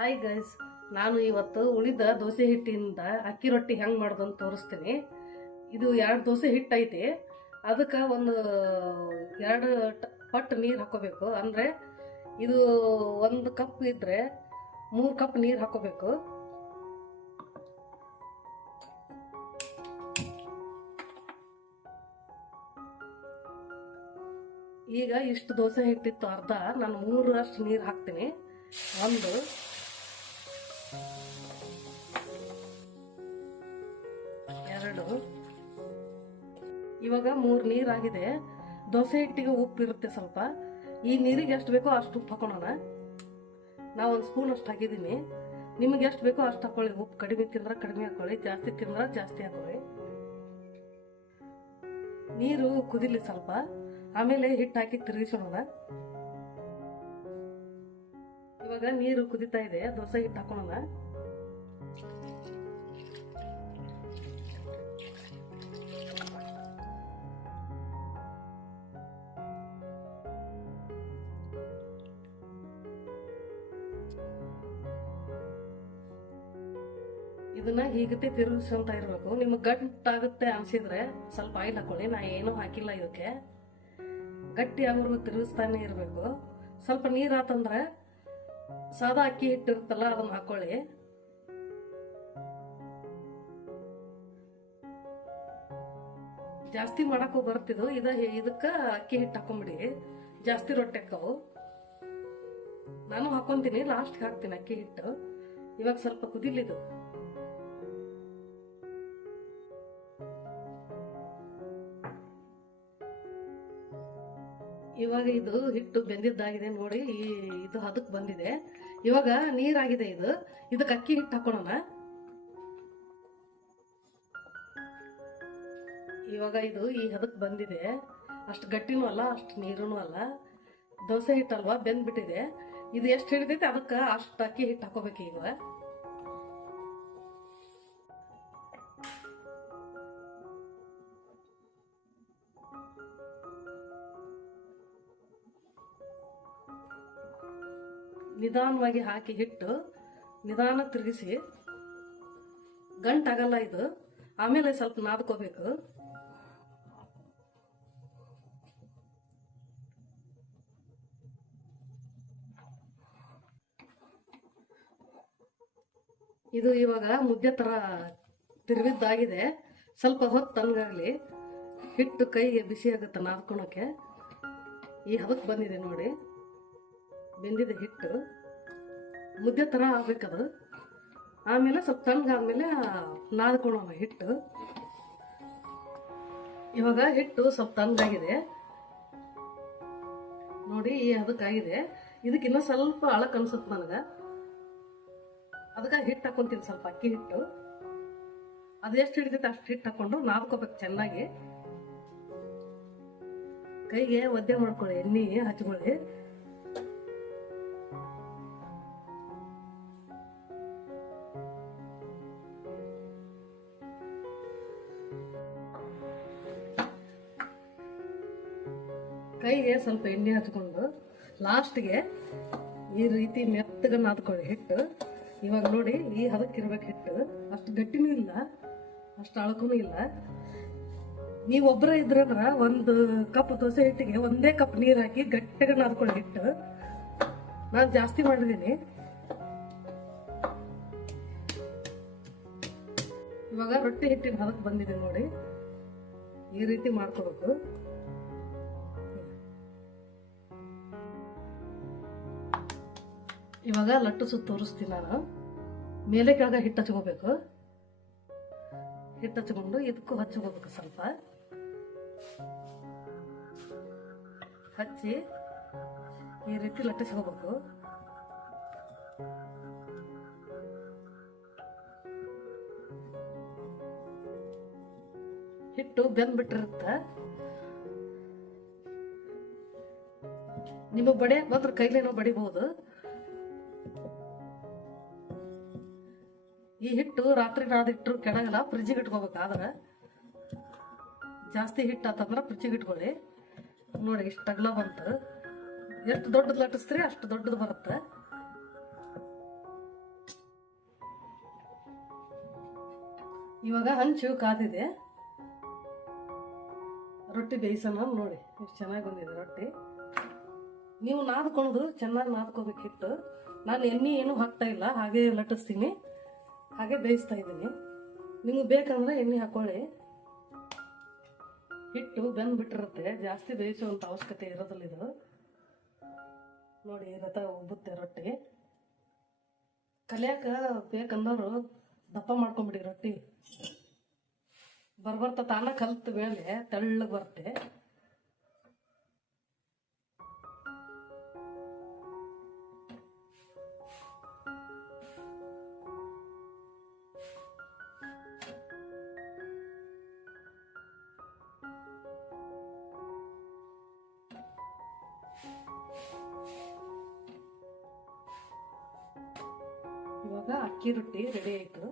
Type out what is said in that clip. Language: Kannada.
ಹಾಯ್ ಗೈಸ್, ನಾನು ಇವತ್ತು ಉಳಿದ ದೋಸೆ ಹಿಟ್ಟಿಂದ ಅಕ್ಕಿ ರೊಟ್ಟಿ ಹೆಂಗೆ ಮಾಡೋದು ಅಂತ ತೋರಿಸ್ತೀನಿ. ಇದು 2 ದೋಸೆ ಹಿಟ್ಟು ಐತಿ. ಅದಕ್ಕೆ ಒಂದು 2 ಪಟ್ಟು ನೀರು ಹಾಕೋಬೇಕು. ಅಂದರೆ ಇದು 1 ಕಪ್ ಇದ್ದರೆ 3 ಕಪ್ ನೀರು ಹಾಕೋಬೇಕು. ಈಗ ಇಷ್ಟು ದೋಸೆ ಹಿಟ್ಟಿತ್ತು ಅರ್ಧ, ನಾನು 3 ನೀರು ಹಾಕ್ತೀನಿ. 1 2 ಇವಾಗ 3 ನೀರಾಗಿದೆ. ದೋಸೆ ಹಿಟ್ಟಿಗೆ ಉಪ್ಪು ಇರುತ್ತೆ ಸ್ವಲ್ಪ. ಈ ನೀರಿಗೆ ಎಷ್ಟು ಬೇಕೋ ಅಷ್ಟು ಉಪ್ಪು ಹಾಕೋಣ. ನಾವು 1 ಸ್ಪೂನ್ ಅಷ್ಟು ಹಾಕಿದ್ದೀನಿ. ನಿಮಗೆ ಎಷ್ಟು ಬೇಕೋ ಅಷ್ಟು ಹಾಕೊಳ್ಳಿ. ಉಪ್ಪು ಕಡಿಮೆ ತಿಂದ್ರೆ ಕಡಿಮೆ ಹಾಕೊಳ್ಳಿ, ಜಾಸ್ತಿ ತಿಂದ್ರೆ ಜಾಸ್ತಿ ಹಾಕೊಳ್ಳಿ. ನೀರು ಕುದಿಲಿ ಸ್ವಲ್ಪ, ಆಮೇಲೆ ಹಿಟ್ಟು ಹಾಕಿ ತಿರುಗಿಸೋಣ. ಇವಾಗ ನೀರು ಕುದಿತಾ ಇದೆ, ದೋಸೆ ಹಿಟ್ಟು ಹಾಕೋಣ. ಇದನ್ನ ಹೀಗತೆ ತಿರುಗಿಸ್ಕೊಂತ ಇರಬೇಕು. ನಿಮ್ಗೆ ಗಟ್ಟಾಗುತ್ತೆ ಅನ್ಸಿದ್ರೆ ಸ್ವಲ್ಪ ಆಯಿಲ್ ಹಾಕೊಳ್ಳಿ. ನಾ ಏನೂ ಹಾಕಿಲ್ಲ ಇದಕ್ಕೆ. ಗಟ್ಟಿ ಆಗೋರ್ಗು ತಿರುಗಿಸ್ತಾನೆ ಇರಬೇಕು. ಸ್ವಲ್ಪ ನೀರು ಆತಂದ್ರೆ ಸಾದಾ ಅಕ್ಕಿ ಹಿಟ್ಟು ಇರುತ್ತಲ್ಲ ಅದನ್ನ ಹಾಕೊಳ್ಳಿ. ಜಾಸ್ತಿ ಮಾಡಕ್ಕೂ ಬರ್ತಿದ್ದು ಇದಕ್ಕೆ ಅಕ್ಕಿ ಹಿಟ್ಟು ಹಾಕೊಂಬಿಡಿ. ಜಾಸ್ತಿ ರೊಟ್ಟಿ ಹಾಕವು. ನಾನು ಹಾಕೊಂತೀನಿ, ಲಾಸ್ಟ್ಗೆ ಹಾಕ್ತೀನಿ ಅಕ್ಕಿ ಹಿಟ್ಟು. ಇವಾಗ ಸ್ವಲ್ಪ ಕುದಿಲಿದು. ಇವಾಗ ಇದು ಹಿಟ್ಟು ಬೆಂದಿದ್ದಾಗಿದೆ ನೋಡಿ. ಇದು ಹದಕ್ಕೆ ಬಂದಿದೆ. ಇವಾಗ ನೀರಾಗಿದೆ. ಇದಕ್ಕೆ ಅಕ್ಕಿ ಹಿಟ್ಟು ಹಾಕೋಣ. ಇವಾಗ ಇದು ಈ ಹದಕ್ಕೆ ಬಂದಿದೆ. ಅಷ್ಟು ಗಟ್ಟಿನೂ ಅಲ್ಲ, ಅಷ್ಟು ನೀರೂ ಅಲ್ಲ. ದೋಸೆ ಹಿಟ್ಟಲ್ವಾ, ಬೆಂದ್ಬಿಟ್ಟಿದೆ. ಇದು ಎಷ್ಟು ಹಿಡಿದೈತೆ ಅದಕ್ಕೆ ಅಷ್ಟು ಅಕ್ಕಿ ಹಿಟ್ಟು ಹಾಕೋಬೇಕು. ಈಗ ನಿಧಾನವಾಗಿ ಹಾಕಿ ಹಿಟ್ಟು ನಿಧಾನ ತಿರುಗಿಸಿ. ಗಂಟಾಗಲ್ಲ ಇದು. ಆಮೇಲೆ ಸ್ವಲ್ಪ ನಾದ್ಕೋಬೇಕು. ಇದು ಇವಾಗ ಮುದ್ದೆ ತರ ತಿರುವಿದ್ದಾಗಿದೆ. ಸ್ವಲ್ಪ ಹೊತ್ತು ತಣ್ಣಗಾಗ್ಲಿ. ಹಿಟ್ಟು ಕೈಗೆ ಬಿಸಿ ಆಗುತ್ತೆ ನಾದ್ಕೊಳಕ್ಕೆ. ಈ ಹದಕ್ಕೆ ಬಂದಿದೆ ನೋಡಿ, ಬೆಂದಿದೆ ಹಿಟ್ಟು. ಮುದ್ದೆ ಥರ ಆಗ್ಬೇಕದು. ಆಮೇಲೆ ಸ್ವಲ್ಪ ತಣ್ಣಗಾದ್ಮೇಲೆ ನಾದ್ಕೊಳ್ಳೋಣ ಹಿಟ್ಟು. ಇವಾಗ ಹಿಟ್ಟು ಸ್ವಲ್ಪ ತಣ್ಣಗಾಗಿದೆ ನೋಡಿ, ಈ ಹದಕ್ಕಾಗಿದೆ. ಇದಕ್ಕಿನ್ನ ಸ್ವಲ್ಪ ಅಳಕ್ ಅನ್ಸುತ್ತೆ ನನಗೆ. ಅದಕ್ಕೆ ಹಿಟ್ಟು ಹಾಕೊಂತೀನಿ, ಸ್ವಲ್ಪ ಅಕ್ಕಿ ಹಿಟ್ಟು. ಅದು ಎಷ್ಟು ಹಿಡಿದೈತೆ ಅಷ್ಟು ಹಿಟ್ಟು ಹಾಕೊಂಡು ನಾದ್ಕೋಬೇಕು ಚೆನ್ನಾಗಿ. ಕೈಗೆ ಒದ್ದೆ ಮಾಡ್ಕೊಳ್ಳಿ, ಎಣ್ಣೆ ಹಚ್ಕೊಳ್ಳಿ. ಕೈಗೆ ಸ್ವಲ್ಪ ಎಣ್ಣೆ ಹಚ್ಕೊಂಡು ಲಾಸ್ಟ್ಗೆ ಈ ರೀತಿ ಮೆತ್ತಗೆ ನಾದ್ಕೊಳ್ಳಿ ಹಿಟ್ಟು. ಇವಾಗ ನೋಡಿ, ಈ ಹದಕ್ಕಿರ್ಬೇಕು ಹಿಟ್ಟು. ಅಷ್ಟು ಗಟ್ಟಿನೂ ಇಲ್ಲ, ಅಷ್ಟು ಅಳಕೂ ಇಲ್ಲ. ನೀವು ಒಬ್ಬರೇ ಇದ್ರಂದ್ರೆ 1 ಕಪ್ ದೋಸೆ ಹಿಟ್ಟಿಗೆ 1 ಕಪ್ ನೀರು ಹಾಕಿ ಗಟ್ಟಿಗೆ ನಾದ್ಕೊಳ್ಳಿ ಹಿಟ್ಟು. ನಾನು ಜಾಸ್ತಿ ಮಾಡಿದ್ದೀನಿ. ಇವಾಗ ರೊಟ್ಟಿ ಹಿಟ್ಟಿನ ಹದಕ್ಕೆ ಬಂದಿದೆ ನೋಡಿ. ಈ ರೀತಿ ಮಾಡ್ಕೋಬೇಕು. ಇವಾಗ ಲಟ್ಟಸು ತೋರಿಸ್ತೀನಿ ನಾನು. ಮೇಲೆ ಕೆಳಗೆ ಹಿಟ್ಟು ಹಚ್ಕೋಬೇಕು. ಹಿಟ್ಟು ಹಚ್ಕೊಂಡು ಇದಕ್ಕೂ ಹಚ್ಕೋಬೇಕು. ಸ್ವಲ್ಪ ಹಚ್ಚಿ ಈ ರೀತಿ ಲಟ್ಟಿಸ್ಕೋಬೇಕು. ಹಿಟ್ಟು ಬೆಂದ್ಬಿಟ್ಟಿರುತ್ತೆ. ನಿಮ್ಮ ಬಡಿಯಕ್ಕೆ ಮಾತ್ರ ಕೈಲೇನೋ ಬಡಿಬಹುದು. ಈ ಹಿಟ್ಟು ರಾತ್ರಿ ನಾದಿಟ್ರು ಕೆಳಗಲ್ಲ, ಫ್ರಿಜ್ಜಿಗೆ ಇಟ್ಕೋಬೇಕಾದ್ರೆ. ಜಾಸ್ತಿ ಹಿಟ್ಟು ಆತಂದ್ರೆ ಫ್ರಿಜ್ಜಿಗೆ ಇಟ್ಕೊಳ್ಳಿ. ನೋಡಿ, ಇಷ್ಟು ಅಗಲ ಬಂತು. ಎಷ್ಟು ದೊಡ್ಡದು ಲಟ್ಟಿಸ್ತೀರಿ ಅಷ್ಟು ದೊಡ್ಡದು ಬರುತ್ತೆ. ಇವಾಗ ಹಂಚು ಕಾದಿದೆ, ರೊಟ್ಟಿ ಬೇಯಿಸೋಣ. ನೋಡಿ ಎಷ್ಟು ಚೆನ್ನಾಗಿ ಬಂದಿದೆ ರೊಟ್ಟಿ. ನೀವು ನಾದ್ಕೊಂಡು ಚೆನ್ನಾಗಿ ನಾದ್ಕೋಬೇಕು ಹಿಟ್ಟು. ನಾನು ಎಣ್ಣೆ ಏನು ಹಾಕ್ತಾ ಇಲ್ಲ, ಹಾಗೆ ಲಟ್ಟಿಸ್ತೀನಿ, ಹಾಗೆ ಬೇಯಿಸ್ತಾ ಇದ್ದೀನಿ. ನಿಮಗೆ ಬೇಕಂದ್ರೆ ಎಣ್ಣೆ ಹಾಕೊಳ್ಳಿ. ಹಿಟ್ಟು ಬೆಂದ್ಬಿಟ್ಟಿರುತ್ತೆ, ಜಾಸ್ತಿ ಬೇಯಿಸುವಂಥ ಅವಶ್ಯಕತೆ ಇರೋದಿಲ್ಲ ಇದು. ನೋಡಿ ಈ ರಥ ಉಬ್ಬುತ್ತೆ ರೊಟ್ಟಿ. ಕಲಿಯಾಕ ಬೇಕಂದವರು ದಪ್ಪ ಮಾಡ್ಕೊಂಬಿಡಿ ರೊಟ್ಟಿ. ಬರ್ಬರ್ತ ತಾನ ಕಲ್ತ ಮೇಲೆ ತೆಳ್ಳಗೆ ಬರುತ್ತೆ. ಇವಾಗ ಅಕ್ಕಿ ರೊಟ್ಟಿ ರೆಡಿ ಆಯಿತು.